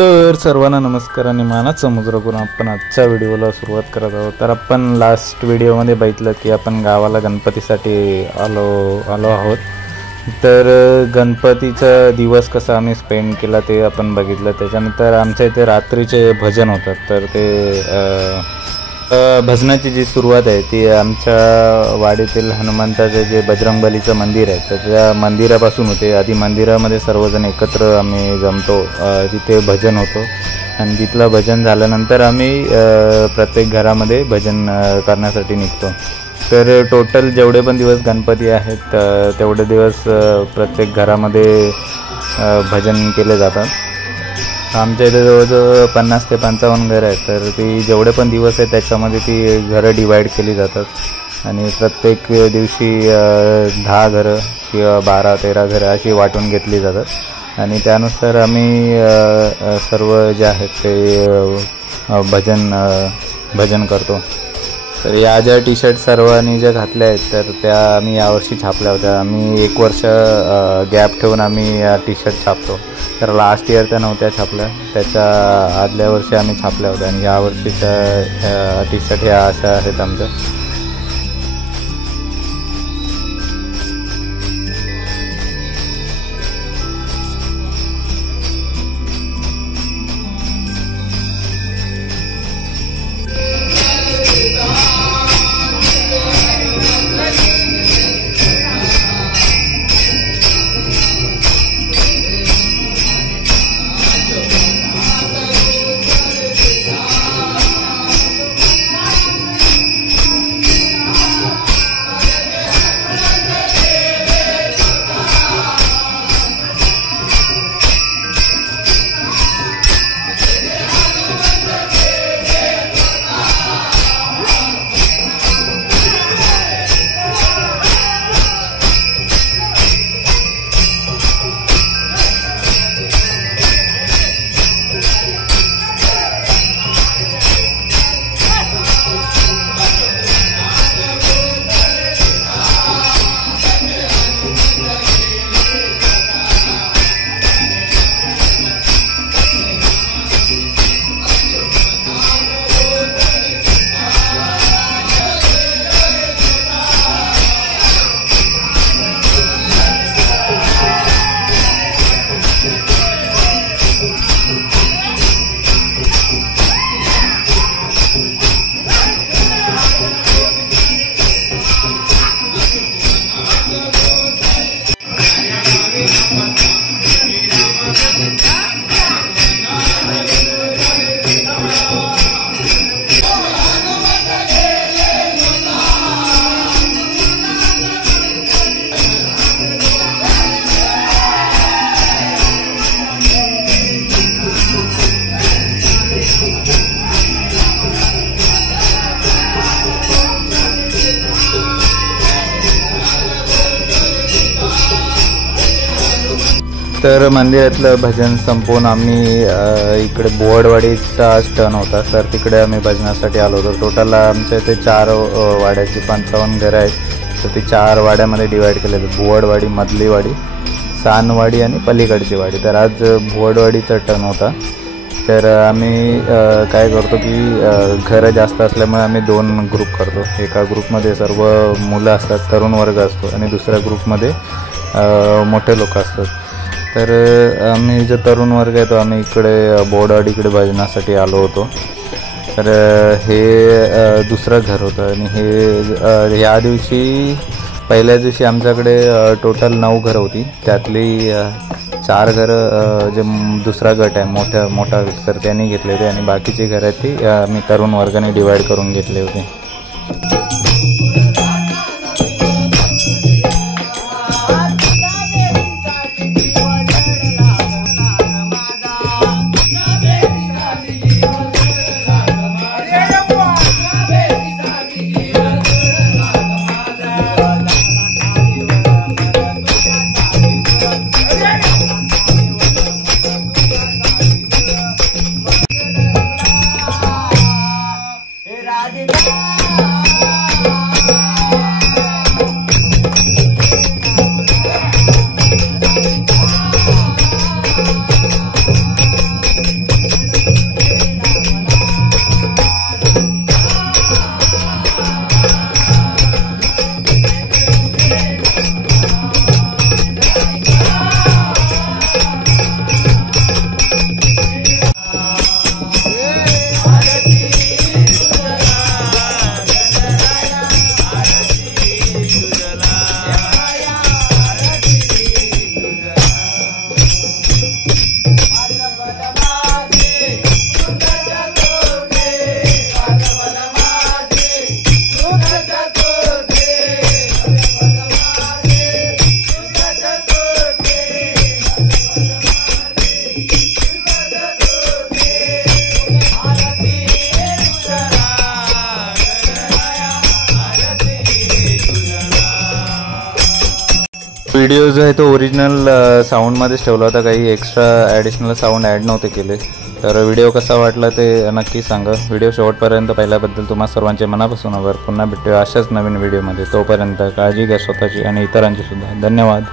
तर सर्वांना नमस्कार आणि मानात समुद्र करून आपण आजच्या व्हिडिओला सुरुवात करत आहोत। तर आपण लास्ट व्हिडिओमध्ये बघितलं की आपण गावाला गणपतीसाठी आलो आहोत। तर गणपतीचा दिवस कसा आम्ही स्पेंड केला ते आपण बघितलं। त्याच्यानंतर आमच्या इथे रात्रीचे भजन होतात। तर ते भजनाची जी सुरुवात आहे ती आमच्या वाडीतील हनुमंताचे जे बजरंगबलीचं मंदिर आहे तर त्या मंदिरापासून होते। आधी मंदिरामध्ये सर्वजण एकत्र आम्ही जमतो, तिथे भजन होतो आणि तिथलं भजन झाल्यानंतर आम्ही प्रत्येक घरामध्ये भजन करण्यासाठी निघतो। तर टोटल जेवढे पण दिवस गणपती आहेत तेवढे दिवस प्रत्येक घरामध्ये भजन केले जातात। आमच्या इथे जवळजवळ 50 ते 55 घरं आहेत। तर ती जेवढे पण दिवस आहेत त्याच्यामध्ये ती घरं डिवाईड केली जातात आणि प्रत्येक दिवशी 10 घरं किंवा 12-13 घरं अशी वाटून घेतली जातात आणि त्यानुसार आम्ही सर्व जे आहेत ते भजन करतो। तर या ज्या टी शर्ट सर्वांनी ज्या घातल्या आहेत तर त्या आम्ही यावर्षी छापल्या होत्या। आम्ही 1 वर्ष गॅप ठेवून आम्ही या टी शर्ट छापतो। तर लास्ट इयर त्या नव्हत्या छापल्या, त्याच्या आदल्या वर्षी आम्ही छापल्या होत्या आणि यावर्षीच्या टी शर्ट ह्या अशा आहेत आमच्या। तर मंदिरातलं भजन संपवून आम्ही इकडे बोवडवाडीचा टर्न होता तर तिकडे आम्ही भजनासाठी आलो होतो। टोटल आमच्या इथे 4 वाड्याची 55 घरं आहेत। तर ती 4 वाड्यामध्ये डिवाईड केलेलं, बोवडवाडी, मधली वाडी, सानवाडी आणि पलीकडची वाडी। तर आज बोवडवाडीचा टर्न होता। तर आम्ही काय करतो की घरं जास्त असल्यामुळे आम्ही 2 ग्रुप करतो। एका ग्रुपमध्ये सर्व मुलं असतात, तरुण वर्ग असतो आणि दुसऱ्या ग्रुपमध्ये मोठे लोक असतात। तर आम्ही जो तरुण वर्ग आहे तो आम्ही इकडे बोवडवाडीकडे भजनासाठी आलो होतो। तर हे दुसरं घर होतं आणि हे या दिवशी पहिल्या दिवशी आमच्याकडे टोटल 9 घरं होती। त्यातली 4 घरं जे दुसरा गट आहे मोठा तर त्यांनी घेतले होते आणि बाकीची घरं आहेत ती आम्ही तरुण वर्गाने डिवाईड करून घेतले होते। राधे व्हिडिओ जो आहे तो ओरिजिनल साऊंडमध्येच ठेवला होता, काही एक्स्ट्रा ॲडिशनल साऊंड ॲड नव्हते केले. तर व्हिडिओ कसा वाटला ते नक्की सांगा. व्हिडिओ शेवटपर्यंत पाहिल्याबद्दल तुम्हा सर्वांचे मनापासून आभार. पुन्हा भेटूया अशाच नवीन व्हिडिओमध्ये. तोपर्यंत काळजी घ्या स्वतःची आणि इतरांची सुद्धा. धन्यवाद.